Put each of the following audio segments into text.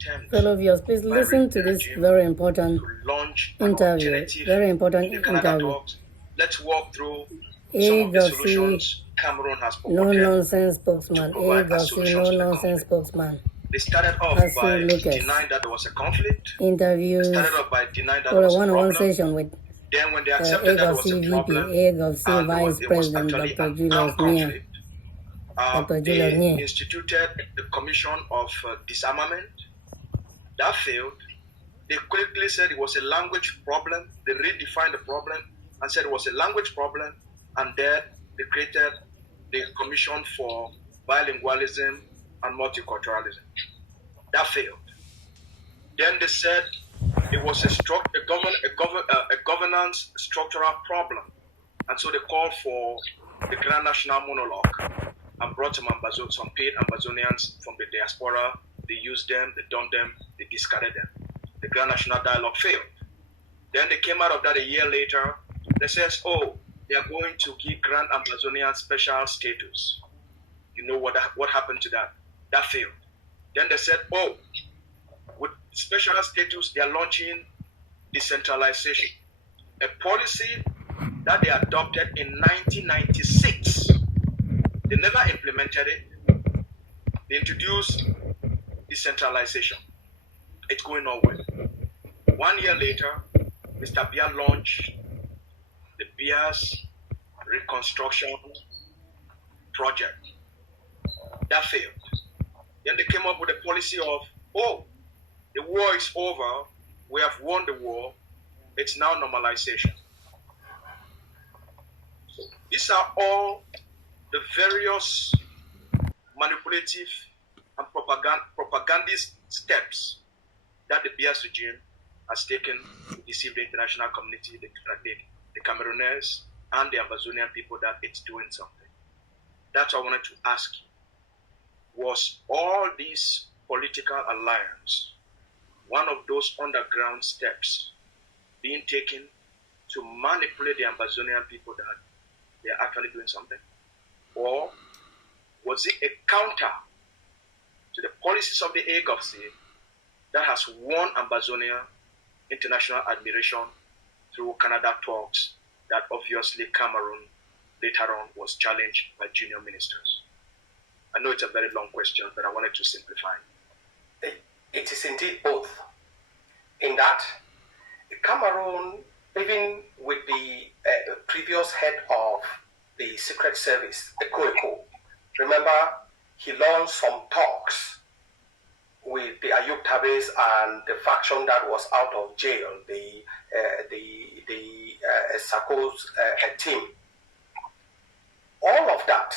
attempt Fellow viewers, please by listen to this very important to launch interview. alternative Very important in the Canada interview. talks. Let's walk through some of the AGOVC solutions Cameroon has no purported nonsense spokesman. to provide as AGOVC solutions no to the nonsense conflict. spokesman They started off Asu by Lucas denying that there was a conflict. interviews They started off by denying that for there a was a one-on-one problem. session with Then when they accepted that there was a AGOVC problem VP, AGOVC and Vice it was President actually Dr. an Julius armed Nyih. conflict, Dr. Julius they Nyih. instituted the Commission of Disarmament. That failed. They quickly said it was a language problem. They redefined the problem and said it was a language problem. And then they created the Commission for Bilingualism and Multiculturalism. That failed. Then they said it was a governance structural problem. And so they called for the Grand National Monologue and brought some paid Ambazonians from the diaspora. They used them, they dumped them, they discarded them. The Grand National Dialogue failed. Then they came out of that a year later. They said, oh, they are going to give Grand Ambazonian special status. You know what happened to that? That failed. Then they said, oh, with special status, they are launching decentralization, a policy that they adopted in 1996. They never implemented it. They introduced decentralization. It's going nowhere. 1 year later, Mr. Biya launched the Biya's reconstruction project. That failed. Then they came up with a policy of, oh, the war is over. We have won the war. It's now normalization. So these are all the various manipulative and propagandist steps that the Biya regime has taken to deceive the international community, the Camerooners, and the Amazonian people that it's doing something. That's what I wanted to ask you. Was all these political alliance one of those underground steps being taken to manipulate the Amazonian people that they're actually doing something? Or was it a counter to the policies of the AGOVC that has won Amazonia international admiration through Canada talks that obviously Cameroon later on was challenged by junior ministers? I know it's a very long question, but I wanted to simplify. It is indeed both. In that, Cameroon, even with the previous head of the Secret Service, the Koeko, remember, he launched some talks with the Ayub Tabes and the faction that was out of jail, the Sarko's team. All of that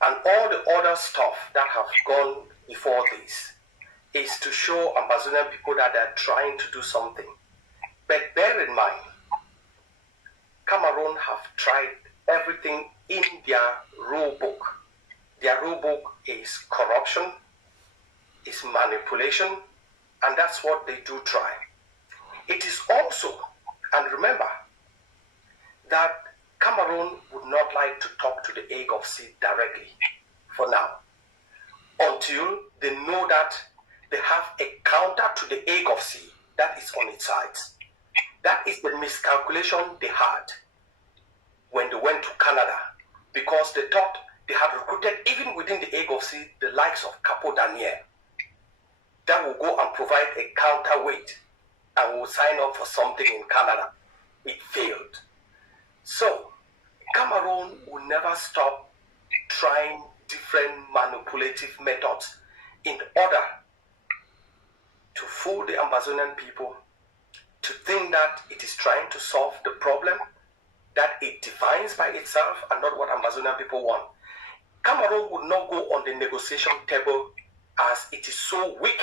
and all the other stuff that have gone before this is to show Amazonian people that they're trying to do something. But bear in mind, Cameroon have tried everything in their rule book. Their rule book is corruption, is manipulation, and that's what they do try. It is also, and remember, that Cameroon would not like to talk to the AGOVC directly for now, until they know that they have a counter to the AGOVC that is on its side. That is the miscalculation they had when they went to Canada, because they thought they had recruited, even within the AGOVC, the likes of Capo Daniel, that will go and provide a counterweight and will sign up for something in Canada. It failed. So, Cameroon will never stop trying different manipulative methods in order to fool the Amazonian people to think that it is trying to solve the problem that it defines by itself and not what Amazonian people want. Cameroon would not go on the negotiation table as it is so weak.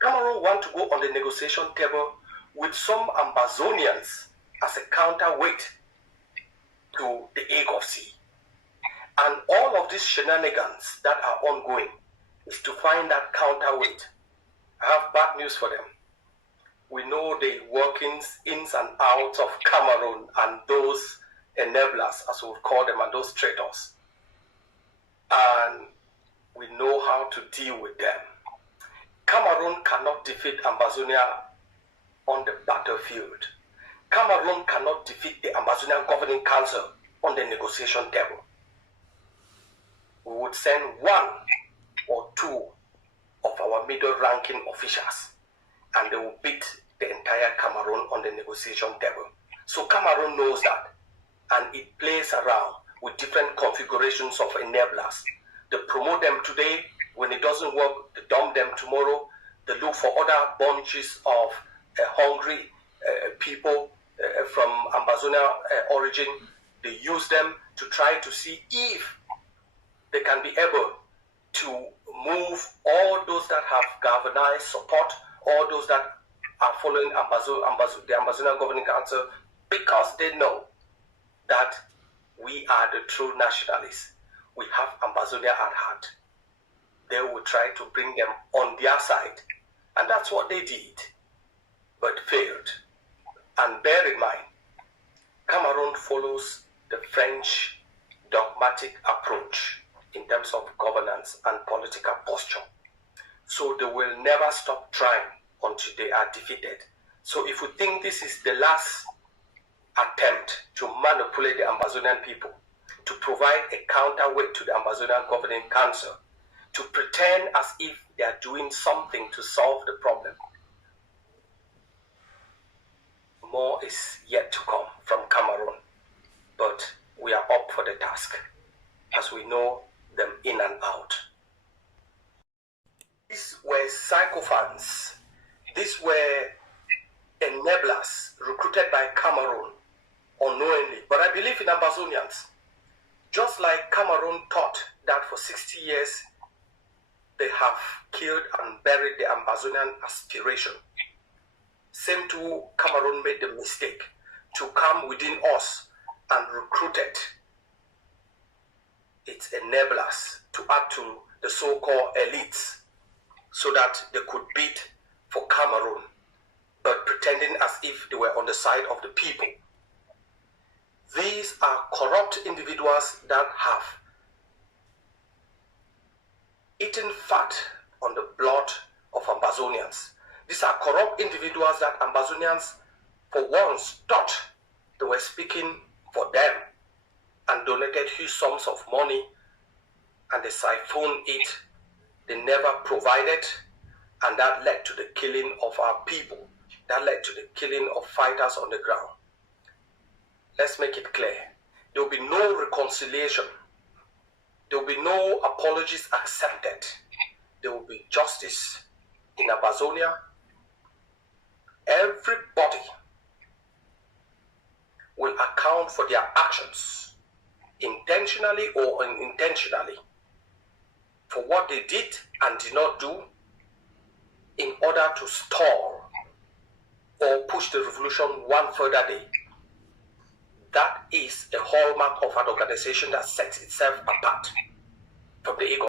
Cameroon want to go on the negotiation table with some Amazonians as a counterweight to the AGOVC. And all of these shenanigans that are ongoing is to find that counterweight. I have bad news for them. We know the workings, ins and outs of Cameroon and those enablers, as we would call them, and those traitors. And we know how to deal with them. Cameroon cannot defeat Ambazonia on the battlefield. Cameroon cannot defeat the Ambazonian Governing Council on the negotiation table. We would send one or two of our middle-ranking officials, and they will beat the entire Cameroon on the negotiation table. So Cameroon knows that, and it plays around with different configurations of enablers. They promote them today. When it doesn't work, they dump them tomorrow. They look for other bunches of hungry people from Ambazonia origin. They use them to try to see if they can be able to move all those that have galvanized support, all those that are following the Ambazonian Governing Council, because they know that we are the true nationalists. We have Ambazonia at heart. They will try to bring them on their side. And that's what they did, but failed. And bear in mind, Cameroon follows the French dogmatic approach in terms of governance and political posture. So they will never stop trying until they are defeated. So if we think this is the last attempt to manipulate the Ambazonian people, to provide a counterweight to the Ambazonian Governing Council, to pretend as if they are doing something to solve the problem, more is yet to come from Cameroon. But we are up for the task, as we know them in and out. These were sycophants. These were enablers recruited by Cameroon unknowingly. But I believe in Ambazonians. Just like Cameroon thought that for 60 years they have killed and buried the Ambazonian aspiration. Same too, Cameroon made the mistake to come within us and recruited its enablers to add to the so-called elites so that they could bid for Cameroon, but pretending as if they were on the side of the people. These are corrupt individuals that have eaten fat on the blood of Ambazonians. These are corrupt individuals that Ambazonians for once thought they were speaking for them and donated huge sums of money, and they siphoned it. They never provided, and that led to the killing of our people. That led to the killing of fighters on the ground. Let's make it clear. There will be no reconciliation. There will be no apologies accepted. There will be justice in Ambazonia. Everybody will account for their actions, intentionally or unintentionally, for what they did and did not do in order to stall or push the revolution one further day. That is a hallmark of an organization that sets itself apart from the ego.